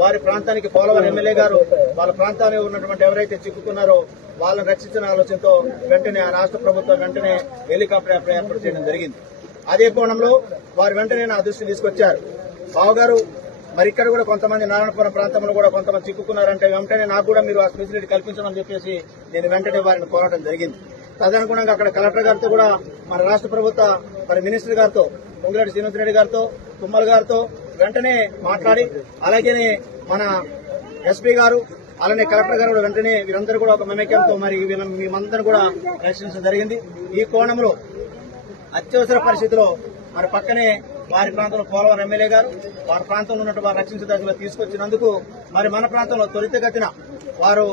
వారి ప్రాంతానికి పోలవరం ఎమ్మెల్యే గారు వాళ్ళ ప్రాంతానికి ఉన్నటువంటి ఎవరైతే చిక్కుకున్నారో వాళ్ళని రక్షించిన ఆలోచనతో వెంటనే ఆ రాష్ట్ర ప్రభుత్వం వెంటనే హెలికాప్టర్ ఏర్పాటు చేయడం జరిగింది. అదే కోణంలో వారు వెంటనే నా దృష్టి తీసుకొచ్చారు. బావగారు మరి ఇక్కడ కూడా కొంతమంది నారాయణపురం ప్రాంతంలో కూడా కొంతమంది చిక్కుకున్నారంటే వెంటనే నాకు కూడా మీరు ఆ ఫెసిలిటీ కల్పించమని చెప్పేసి నేను వెంటనే వారిని కోరడం జరిగింది. తదనుగుణంగా అక్కడ కలెక్టర్ గారితో కూడా మన రాష్ట్ర ప్రభుత్వ మరి మినిస్టర్ గారితో పొంగిరెడ్డి శ్రీనివాసరెడ్డి గారితో తుమ్మల గారితో వెంటనే మాట్లాడి అలాగే మన ఎస్పీ గారు అలానే కలెక్టర్ గారు కూడా వెంటనే వీరందరూ కూడా ఒక మమేక్యంతో మరి వీళ్ళని మేమందరం కూడా రక్షించడం జరిగింది. ఈ కోణంలో అత్యవసర పరిస్థితిలో మరి పక్కనే వారి ప్రాంతంలో పోలవరం ఎమ్మెల్యే గారు వారి ప్రాంతంలో ఉన్నట్టు వారు రక్షించదగ్గర తీసుకొచ్చినందుకు మరి మన ప్రాంతంలో త్వరితగతిన వారు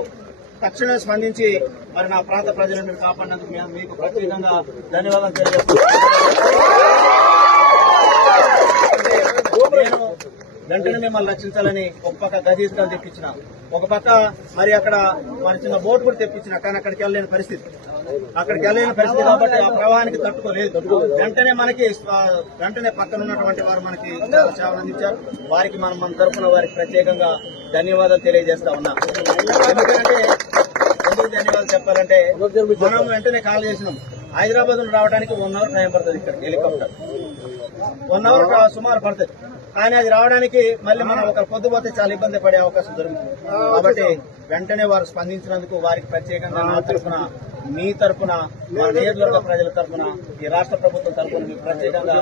తక్షణమే స్పందించి మరి నా ప్రాంత ప్రజలను కాపాడినందుకు మేము మీకు ప్రత్యేకంగా ధన్యవాదాలు తెలియజేస్తున్నాను నేను వెంటనే మిమ్మల్ని రక్షించాలని ఒక పక్క గజీస్గా తెప్పించిన ఒక పక్క మరి అక్కడ మన చిన్న బోట్ కూడా తెప్పించిన కానీ అక్కడికి వెళ్ళలేని పరిస్థితి. అక్కడికి వెళ్ళలేని పరిస్థితి కాబట్టి ఆ ప్రవాహానికి తట్టుకోలేదు. వెంటనే మనకి వెంటనే పక్కన ఉన్నటువంటి వారు మనకి చాలా సేవలు అందించారు. వారికి మనం మన తరఫున వారికి ప్రత్యేకంగా ధన్యవాదాలు తెలియజేస్తా ఉన్నా. ఎందుకంటే ఎందుకు ధన్యవాదాలు చెప్పాలంటే మనం వెంటనే కాల్ చేసినాం. హైదరాబాద్ నుండి రావడానికి వన్ అవర్ టైం పడుతుంది ఇక్కడ హెలికాప్టర్ వన్ అవర్ సుమారు పడుతుంది. కానీ అది రావడానికి మళ్ళీ మనం ఒక పొద్దుపోతే చాలా ఇబ్బంది పడే అవకాశం దొరుకుతుంది. కాబట్టి వెంటనే వారు స్పందించినందుకు వారికి ప్రత్యేకంగా నా తరఫున మీ తరఫున మా నియోజకవర్గ ప్రజల తరఫున ఈ రాష్ట్ర ప్రభుత్వం తరఫున మీకు ప్రత్యేకంగా